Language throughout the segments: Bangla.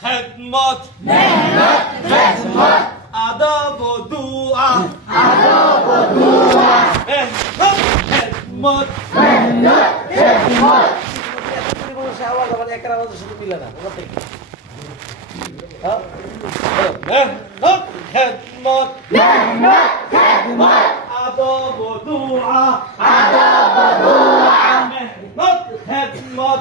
খেদমত। আদব ও দুআ মেহনত খেদমত। আওয়াজ আমার একের আওয়াজের সাথে মিলে না ওটা থেকে মেহনত খেদমত। আদব ও দুআ মেহনত খেদমত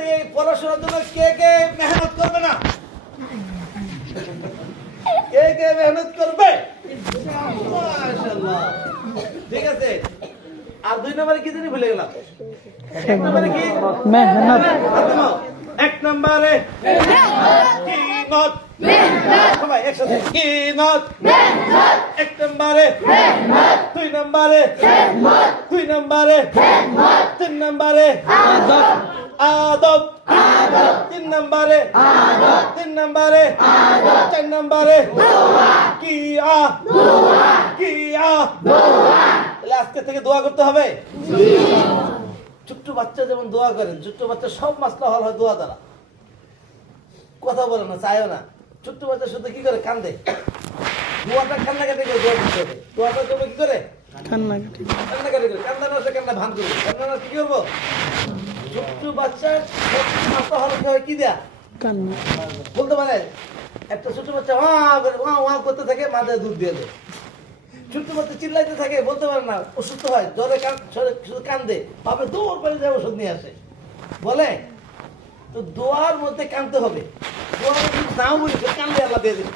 থেকে পড়াশোনার জন্য কে কে মেহনত করবে না? কে কে মেহনত করবে? ঠিক আছে। আর দুই নম্বরে কি জানি ভুলে গেলাম? এক নম্বরে কি? মেহনত। এক নম্বরে কিনত সবাই একসাথে। কিনত এক নম্বরে। দুই নম্বরে। দুই নম্বরে। তিন নম্বরে। আদব। তিন নম্বরে। তিন নম্বরে। চার নম্বরে। কিয়া। কিয়া। তাহলে আজকে থেকে দোয়া করতে হবে? ছোট্ট বাচ্চা যেমন দোয়া করেন ছোট্ট বাচ্চা সব মাসলা হল হয় দোয়া দ্বারা। কথা বলে না চায়ও না। ছোট্ট বাচ্চা শুধু কি করে? কান্দে। দোয়াটা কান্নাকাটি করে দোয়া করতে হবে দোয়াটা করবে কি করে? কান্নাকাটি। কান্নাকাটি করে। কান্না না সে কান্না ভান করবে কি করব? ছোট্ট বাচ্চা হয় কি দেয়া? কান্না। বলতে পারে একটা ছোট বাচ্চা ওয়া করে ওয়া ওয়া করতে থাকে মাথায় দুধ দিয়ে দেয়। ছোট্ট বাচ্চা চিল্লাইতে থাকে বলতে পারে না অসুস্থ হয় জ্বরে কান শুধু কান্দে বাপে দৌড় করে যায় ওষুধ নিয়ে আসে। বলে তো দোয়ার মধ্যে কানতে হবে। নাও বলি তো আল্লাহ দিয়ে দেবে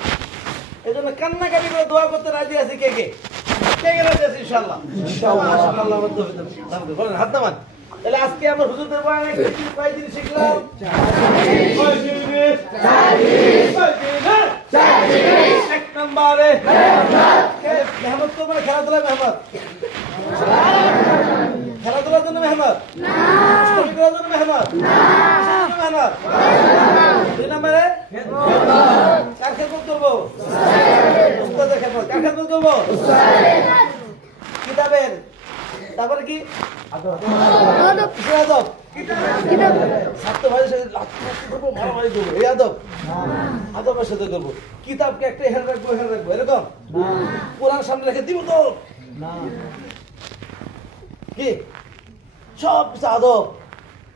এই জন্য কান্নাকাটি করে দোয়া করতে রাজি আছে কে কে কে কে রাজি আছে ইনশাল্লাহ ইনশাল্লাহ। বলেন হাত নামান তাহলে আজকে আমরা হুজুরদের বয়ানে কয় দিন শিখলাম কয় জিনিস কয় জিনিস এক নম্বরে মেহনত। করব না। খেলাধুলা মেহনত খেলাধুলার জন্য মেহনত করার জন্য মেহনত। মেহনত দুই নম্বরে কার খেদমত করব উস্তাদের খেদমত কার খেদমত করব কিতাবের। তারপরে কি? কিসের আদব। ছাত্র ভাইয়ের সাথে লাথি লাথি করব মারামারি করব এই আদব। আদবের সাথে করব কিতাবকে একটা হেল রাখব হেল রাখব এরকম? কোরআন সামনে রেখে দিব তো। কি? সব কিছু আদব।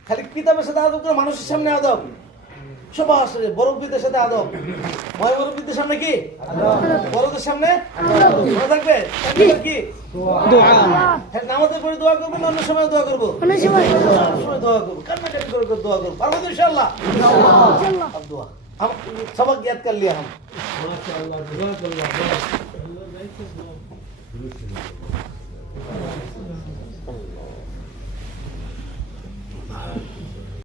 খালি কিতাবের সাথে আদব করে মানুষের সামনে আদব? সবার সাথে বরফবিদের সাথে আদব। ভয় বরফবিদের সামনে কি? বড়দের সামনে মনে থাকবে? কি? হ্যাঁ, নামাজের পরে দোয়া করব? না অন্য সময় দোয়া করব। সময় দোয়া করব? কান্নাকাটি सबक याद कर लिया हम